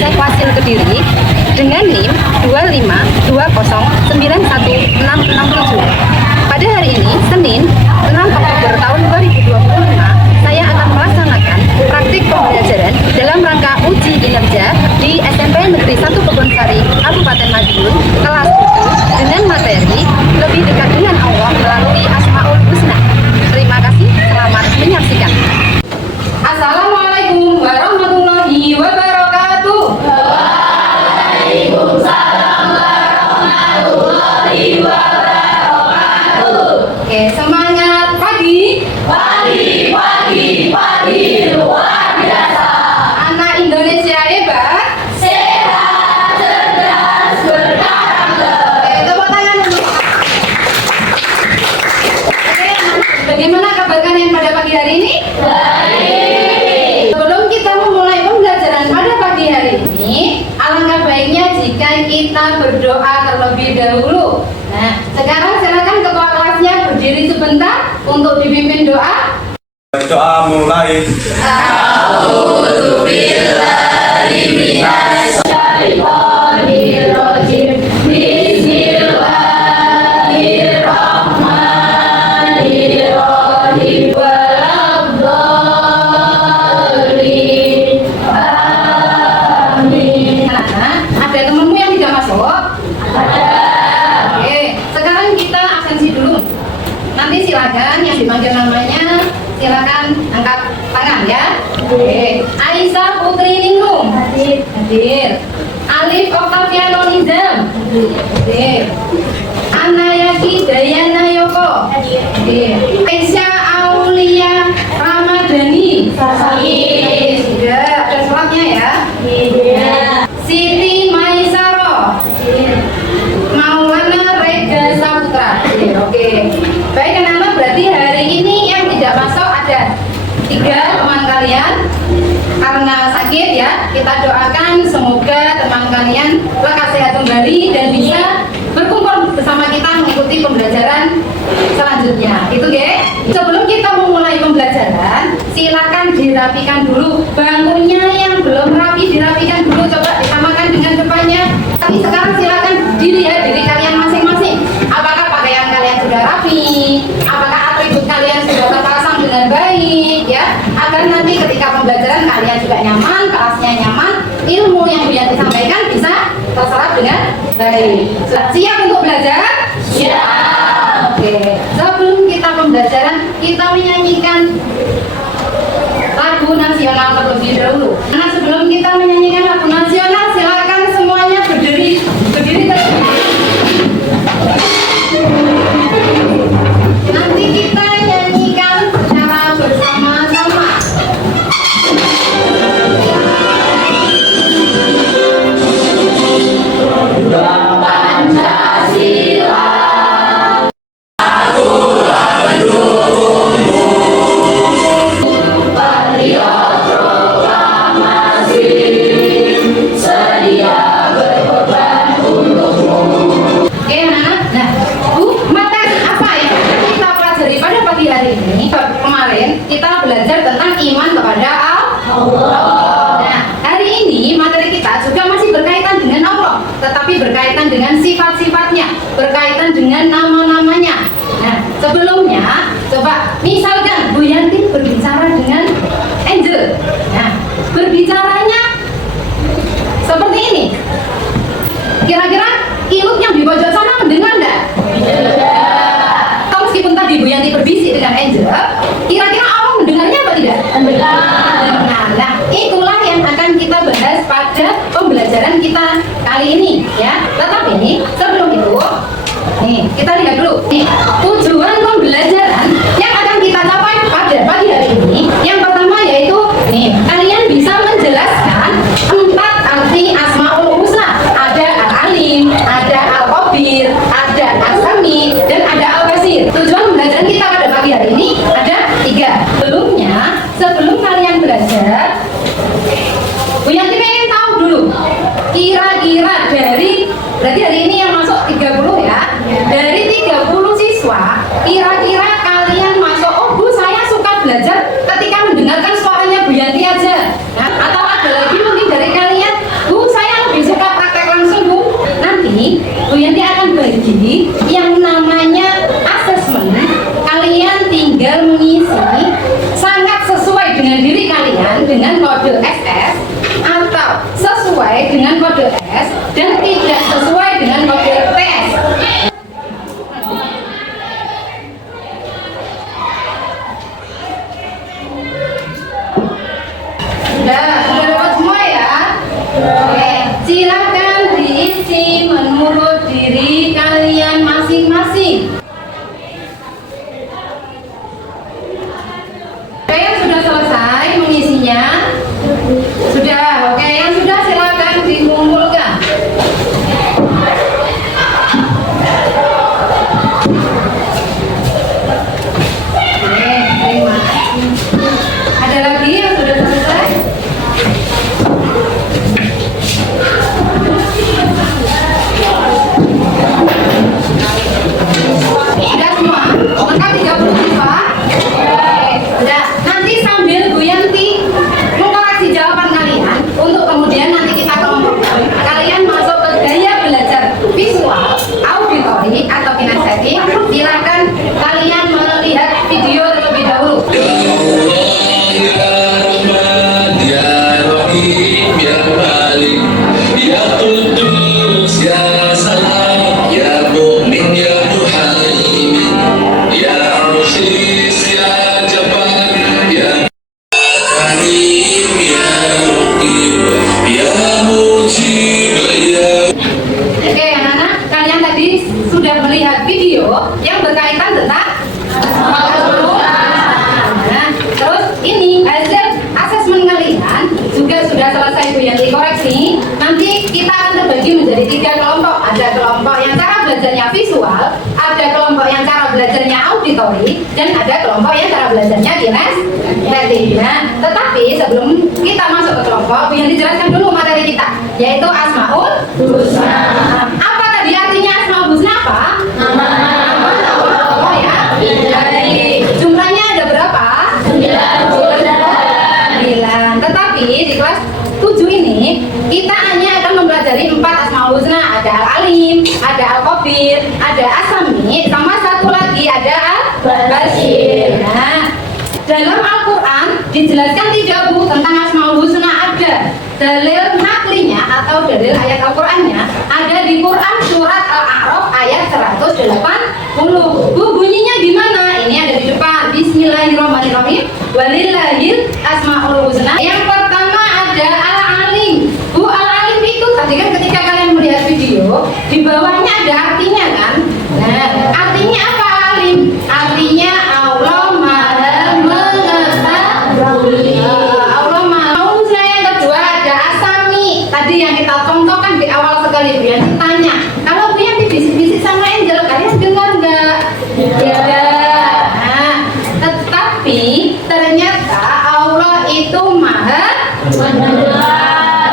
Sekwasil Kediri dengan NIM 252091667. Pada hari ini, Senin 6 Oktober tahun 2025, saya akan melaksanakan praktik pembelajaran dalam rangka uji kinerja di SMP Negeri 1 Kebonsari, Kabupaten Madiun, kelas 7 dengan materi lebih dekat dengan Allah melalui Asmaul Husna. Terima kasih, selamat menyaksikan. Assalamualaikum warahmatullahi wabarakatuh. Waalaikumsalam warahmatullahi wabarakatuh. Oke, semangat pagi. Pagi, pagi, pagi luar biasa. Anak Indonesia hebat. Sehat, cerdas, berkarakter. Oke, tepuk tangan dulu. Oke, bagaimana kabar kalian pada pagi hari ini? Baik. Sebelum kita memulai pembelajaran pada pagi hari ini, alangkah baiknya jika kita berdoa terlebih dahulu. Nah, sekarang silakan ketua kelasnya berdiri sebentar untuk dipimpin doa. Doa mulai. Bismillahirrahmanirrahim. Bismillahirrahmanirrahim. Walhamdulillah. Amin. Nah, ada temanmu yang tidak masuk? Oke, sekarang kita absensi dulu. Nanti silakan yang dipanggil namanya, silakan angkat tangan ya. Oke, Aisyah Putri Ningrum. Hadir. Alif Oktaviano Nizam. Hadir. Anayaki Dayana Yoko. Hadir. Aisyah Aulia Ramadhani. Hadir. Sudah ada suratnya ya. Siti Maisaro. Maulana Reda Saputra. Oke. Baik anak-anak, berarti hari ini yang tidak masuk ada 3 teman kalian karena sakit ya. Kita doakan semoga teman kalian lekas sehat kembali dan bisa berkumpul bersama kita mengikuti pembelajaran selanjutnya. Itu ya. Sebelum kita memulai pembelajaran, silakan dirapikan dulu bangkunya, yang belum rapi dirapikan dulu, coba disamakan dengan depannya. Tapi sekarang silakan dilihat diri kalian masing-masing. Apakah pakaian kalian sudah rapi? Apakah atribut kalian sudah terpasang dengan baik ya? Agar nanti ketika pembelajaran kalian juga nyaman, kelasnya nyaman, ilmu yang disampaikan bisa terserap dengan baik. Siap untuk belajar? Siap. Oke, sebelum kita pembelajaran, kita menyanyikan lagu nasional terlebih dahulu. Nah, sebelum kita menyanyikan lagu nasional, silakan semuanya berdiri terlebih. Nanti kita nyanyikan secara bersama-sama. Pancasila. Patriot proklamasi, sedia berkorban untukmu. Oke, anak-anak. Nah, Bu, materi apa yang kita pelajari pada pagi hari ini? Kemarin kita belajar tentang iman kepada Allah. Nah, hari ini materi kita juga masih berkaitan dengan Allah, tetapi berkaitan dengan sifat-sifatnya, berkaitan dengan nama-namanya. Nah, sebelumnya, coba misalkan Bu Yanti berbicara dengan Angel. Nah, berbicaranya seperti ini. Kira-kira Ilut yang di pojok sana mendengar enggak? Atau meskipun tadi Bu Yanti berbisik dengan Angel, kira-kira Allah mendengarnya apa tidak? Nah, itulah yang akan kita bahas pada pembelajaran kita kali ini ya. Tetapi sebelum itu, nih kita lihat dulu. Nih, tujuan pembelajaran yang akan kita capai pada pagi hari ini, yang pertama yaitu nih, kalian bisa menjelaskan 4 arti Asmaul Husna. Ada Al-Alim, ada Al-Khabir, ada As-Sami, dan ada Al-Basir. Tujuan pembelajaran kita pada pagi hari ini ada 3. Sebelum kalian belajar, Bu Yanti pengen tahu dulu, kira-kira dari, berarti hari ini yang masuk 30 ya, dari 30 siswa, kira sesuai dengan kode S dan tidak sesuai dengan kode TS. Sudah dapat semua ya? Oke, silakan diisi menurut diri kalian masing-masing. Oke, yang sudah selesai mengisinya? Sudah, oke, yang sudah silakan dikumpulkan. Oke, terima. Ada lagi yang sudah selesai? Sudah semua? Lengkap 30 siswa? Oke, sudah. Nanti sambil Bu Yanti mengkoreksi jawaban kalian untuk kemudian nanti kita kelompokkan. Kalian masuk ke gaya belajar visual, auditori atau kinestetik. Silakan kalian melihat video terlebih dahulu. Oke, anak-anak, kalian tadi sudah melihat video yang berkaitan tentang nah, terus ini hasil asesmen kalian juga sudah selesai Bu Yanti koreksi. Nanti kita akan terbagi menjadi 3 kelompok. Ada kelompok yang cara belajarnya visual, ada kelompok yang cara belajarnya auditori, dan ada kelompok yang cara belajarnya kinestetik. Nah, tetapi sebelum kita masuk ke kelompok, Bu Yanti jelaskan dulu materi kita, yaitu Asmaul Husna. Apa tadi artinya Asmaul Husna apa? Nama ya. Dari jumlahnya ada berapa? 9. Tetapi di kelas 7 ini kita hanya akan mempelajari 4 Asmaul Husna. Ada Al-Alim, ada Al-Khabir, ada As-Sami, sama satu lagi ada Al-Basir. Nah, dalam Al-Quran dijelaskan 3 buku tentang Asmaul Husna. Ada dalil naklinya atau dalil ayat Al-Qurannya ada di Quran surat Al-A'raf ayat 180. Bu, bunyinya gimana? Ini ada di depan. Bismillahirrahmanirrahim. Walillahil asmaul husna. Yang pertama ada Al-Alim. Bu, Al-Alim itu tadi kan ketika kalian melihat video di bawahnya ada artinya kan? Nah, artinya apa Al-Alim? Artinya Allah Maha Mengetahui. Allah Maha. Yang kedua ada As-Sami. Tadi yang kita contohkan di awal sekali Bu Yanti tanya, kalau Bu Yanti bisik-bisik sama Angel, kalian dengar nggak? Ya. Nah, tetapi ternyata Allah itu Maha Mendengar.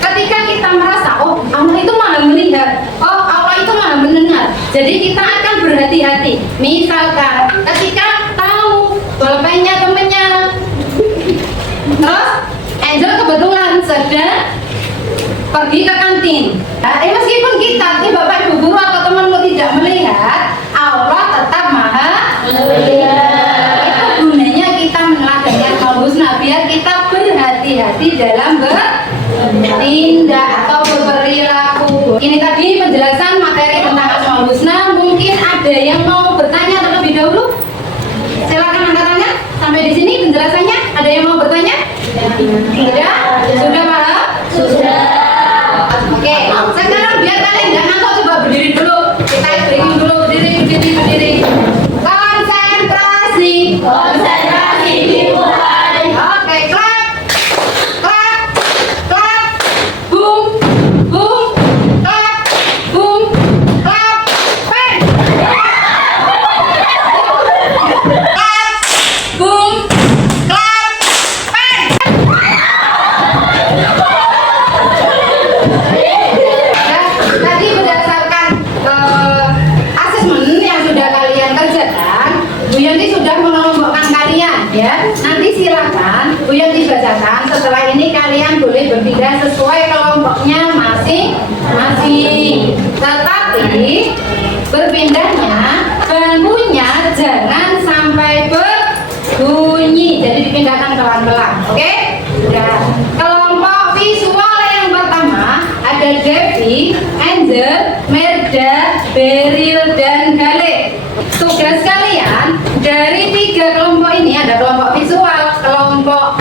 Ketika kita merasa, oh Allah itu Maha Melihat, oh Allah itu Maha Mendengar, jadi kita akan berhati-hati. Misalkan ketika tahu bolpennya temennya, terus Angel kebetulan sedang pergi ke kantin. Nah, meskipun kita, bapak ibu guru atau temanmu tidak melihat, Allah tetap Maha melihat. Itu gunanya kita meneladani Asmaul Husna biar kita berhati-hati dalam bertindak atau berperilaku. Ini tadi penjelasan materi tentang Asmaul Husna. Mungkin ada yang mau bertanya terlebih dahulu. Silakan angkat tangan. Sampai di sini penjelasannya. Ada yang mau bertanya? Sudah? Sudah paham? Sudah. Oke, sekarang biar kalian nggak ngantuk, coba berdiri dulu. Kita breaking dulu, berdiri. Konsentrasi dimulai. Oke, clap. Boom, clap, boom, clap, pen. Clap, boom, clap, pen. Tadi berdasarkan asesmen yang sudah kalian kerjakan, Bu Yanti sudah mengelompokkan kalian ya. Nanti silakan Bu Yanti bacakan. Setelah ini kalian boleh berpindah sesuai kelompoknya masing-masing. Tetapi berpindahnya bangkunya jangan sampai berbunyi. Jadi dipindahkan pelan-pelan. Oke? Sudah. Kelompok visual. Beril, dan Gale. Tugas kalian dari 3 kelompok ini ada kelompok visual, kelompok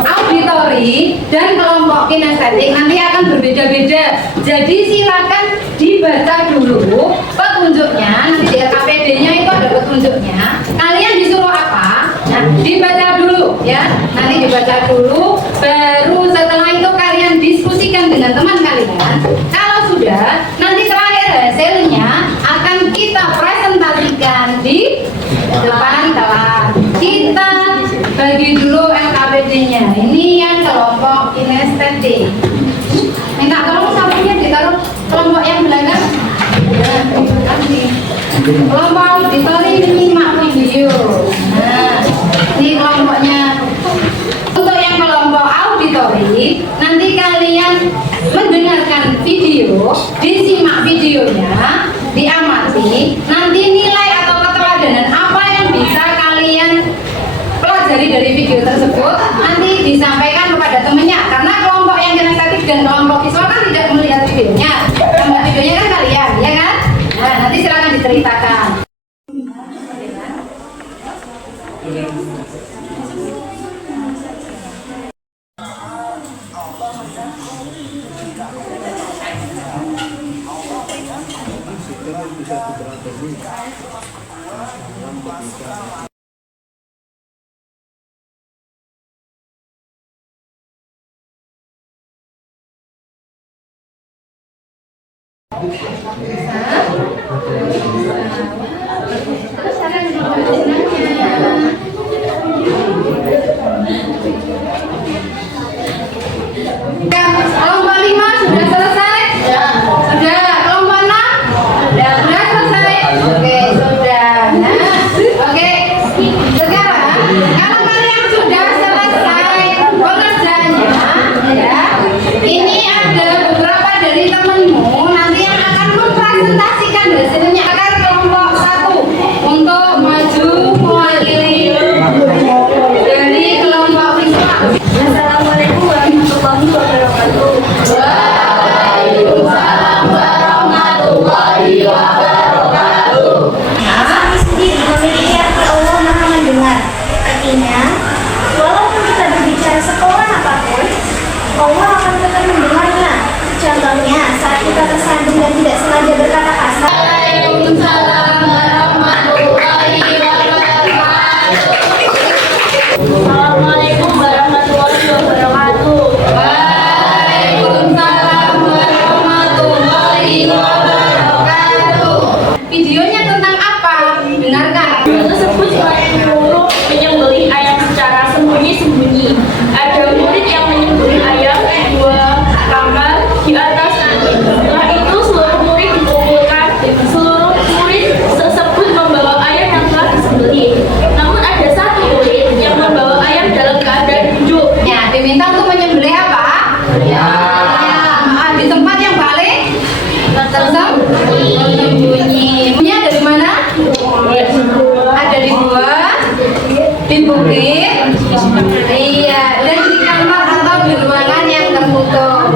auditori, dan kelompok kinestetik nanti akan berbeda-beda. Jadi silakan dibaca dulu petunjuknya. Nanti di KPD-nya itu ada petunjuknya. Kalian disuruh apa? Nah, dibaca dulu ya. Nanti dibaca dulu. Baru setelah itu kalian diskusikan dengan teman kalian. Kalau sudah, nanti terakhir hasilnya akan kita presentasikan di depan kelas. Kita bagi dulu LKPD-nya. Ini yang kelompok kinestetik. Minta tolong sapunya ditaruh kelompok yang belakang. Ya, terima kasih. Kelompok auditori ini mak video. Nah, ini kelompoknya. Untuk yang kelompok auditori, nanti kalian mendengarkan video, disimak videonya, diamati. Nanti nilai atau keteladanan apa yang bisa kalian pelajari dari video tersebut nanti disampaikan kepada temannya. Karena kelompok yang kinestetik dan kelompok visual kan tidak melihat videonya. Yang melihat videonya kan kalian, ya kan? Nah, nanti silakan diceritakan. Kelompok 5 sudah selesai? Sudah. Kelompok 6? Sudah selesai? Oke, sudah. Nah, oke. Sekarang, kalau kalian sudah selesai pengerjaannya, ya, ini ada beberapa dari temanmu nanti yang akan mempresentasikan hasilnya. Akan kelompok 1 untuk maju mewakili dari kelompok visual. Assalamualaikum warahmatullahi wabarakatuh. Waalaikumsalam warahmatullahi wabarakatuh. Kami sendiri memiliki arti Allah Maha Mendengar. Artinya, walaupun kita berbicara sekolah apapun, Allah akan tetap mendengarnya. Contohnya, saat kita tersandung dan tidak sengaja berkata kasar, Waalaikumsalam warahmatullahi wabarakatuh. Assalamualaikum warahmatullahi wabarakatuh. Waalaikumsalam warahmatullahi wabarakatuh. Videonya tentang apa? Dengarkan. Tersebut menyuruh menyembelih ayam secara sembunyi-sembunyi. Ada murid yang menyembelih ayam di 2 kamar di atas langit. Setelah itu seluruh murid dikumpulkan. Seluruh murid tersebut membawa ayam yang telah disembelih. Namun ada satu murid yang membawa ayam dalam keadaan duduk. Ya, diminta untuk menyembelih apa? Ya, di tempat yang paling tersembunyi. Punya dari mana? Ada di gua, di bukit, iya, dan di kamar atau di ruangan yang tertutup.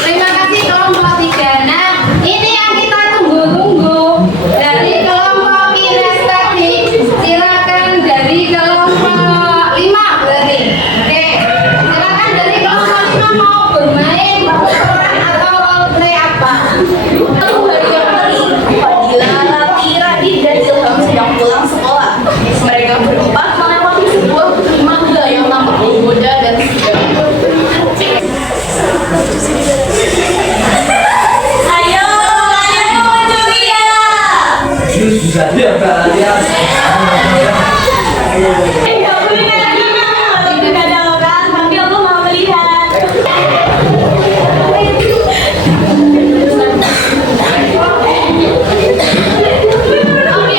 Terima kasih kelompok 3. Nah, ini yang kita tunggu-tunggu dari kelompok kinestetik. Silakan dari kelompok 5 berarti. Oke, silakan dari kelompok 5 mau bermain peran atau role play apa? Fadila, Rati, Radit, dan Ilham sedang pulang sekolah. Mereka berempat melewati sebuah mangga yang tampak menggoda dan segar. Ayo, mencuri ya! Tidak Tidak ada orang, tapi aku mau melihat. Oke,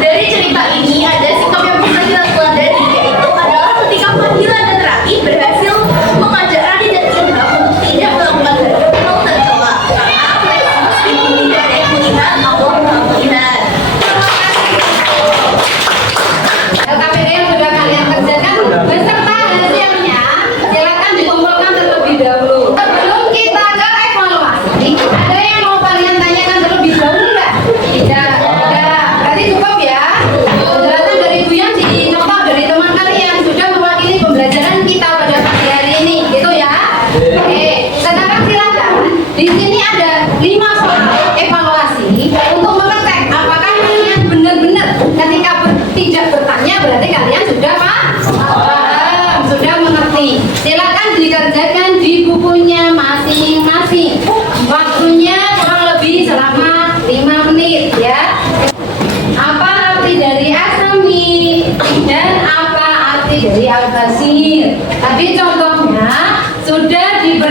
dari cerita ini ada sikap yang bisa kita teladani, yaitu adalah ketika Fadila dan Rati berhasil mengajak Rati dan Ilham untuk tidak melakukan hal tercela karena mereka meskipun tidak ada yang melihat, Allah Maha melihat. LKPD yang sudah kalian kerjakan beserta hasilnya silakan dikumpulkan terlebih dahulu. Sebelum kita ke evaluasi, ada yang mau kalian tanyakan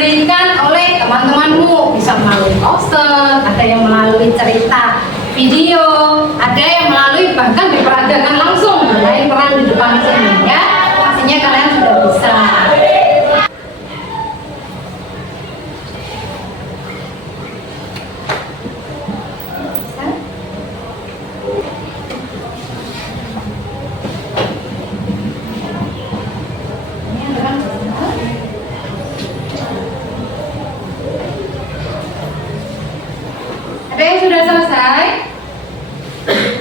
diberikan oleh teman-temanmu, bisa melalui poster, ada yang melalui cerita video, ada yang melalui bahkan diperagakan langsung mulai peran di depan sini ya. Pastinya kalian sudah bisa. Ada yang sudah selesai?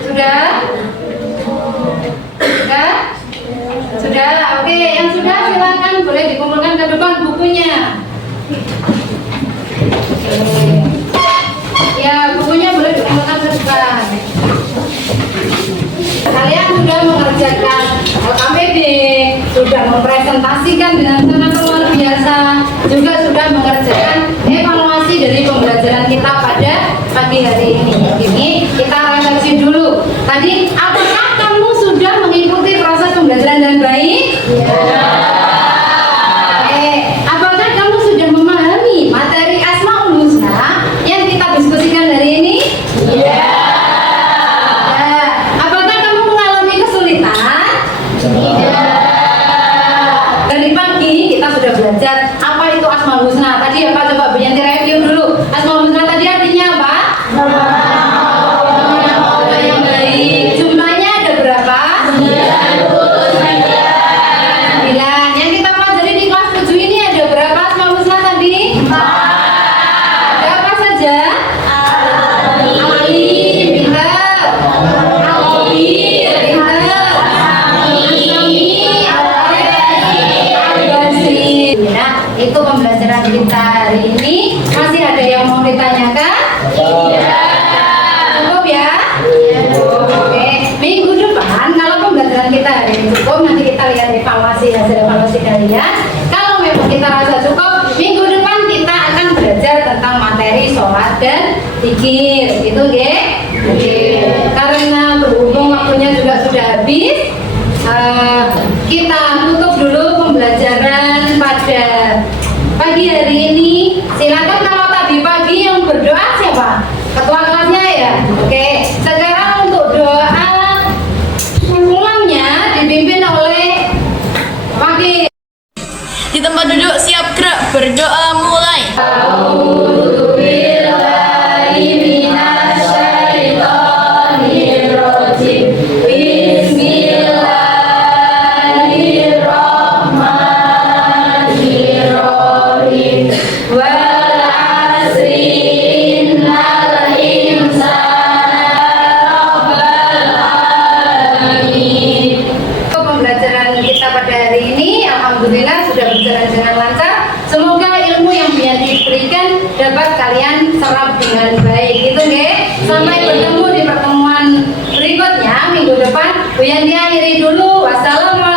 Sudah? Sudah? Sudah? Oke, yang sudah silakan boleh dikumpulkan ke depan bukunya. Oke. Ya, bukunya boleh dikumpulkan ke depan. Kalian sudah mengerjakan LKPD, sudah mempresentasikan dengan sangat luar biasa, juga sudah mengerjakan evaluasi dari pembelajaran kita pada pagi hari ini. Ini kita refleksi dulu. Tadi, apakah kamu sudah mengikuti proses pembelajaran dengan baik? Ya. Oke. Apakah kamu sudah memahami materi Asmaul Husna yang kita diskusikan hari ini? Ya. Apakah kamu mengalami kesulitan? Tidak. Dari pagi kita sudah belajar apa itu Asmaul Husna. Tadi apa? Coba Bu Yanti review dulu. Asmaul Husna tadi artinya apa? Nama yang baik. Jumlahnya ada berapa? 9. Yang kita pelajari di kelas 7 ini ada berapa Asmaul Husna tadi? 4. Ada apa saja? Ali, pintar. Al-Khabir, pintar. Al-Asami, Al-Basir. Nah, itu pembelajaran kita hari ini. Masih ada yang mau ditanyakan? Cukup ya? Oke. Minggu depan kalau pembelajaran kita hari ini cukup, nanti kita lihat evaluasi hasil evaluasi kalian. Kalau memang kita rasa cukup, minggu depan kita akan belajar tentang materi sholat dan zikir. Gitu, Ge? Oke. Karena berhubung waktunya juga sudah habis, kita tutup dulu pembelajaran pada pagi hari ini. Silakan kalau tadi pagi yang berdoa siapa? Ketua kelasnya ya? Oke. Sekarang untuk doa ulangnya dipimpin oleh Wakil. Di tempat duduk siap gerak, berdoa mulai. Pembelajaran kita pada hari ini alhamdulillah sudah berjalan dengan lancar. Semoga ilmu yang diberikan dapat kalian serap dengan baik. Gitu, Ge. Sampai bertemu di pertemuan berikutnya minggu depan. Bu Yanti akhiri dulu. Wassalamualaikum.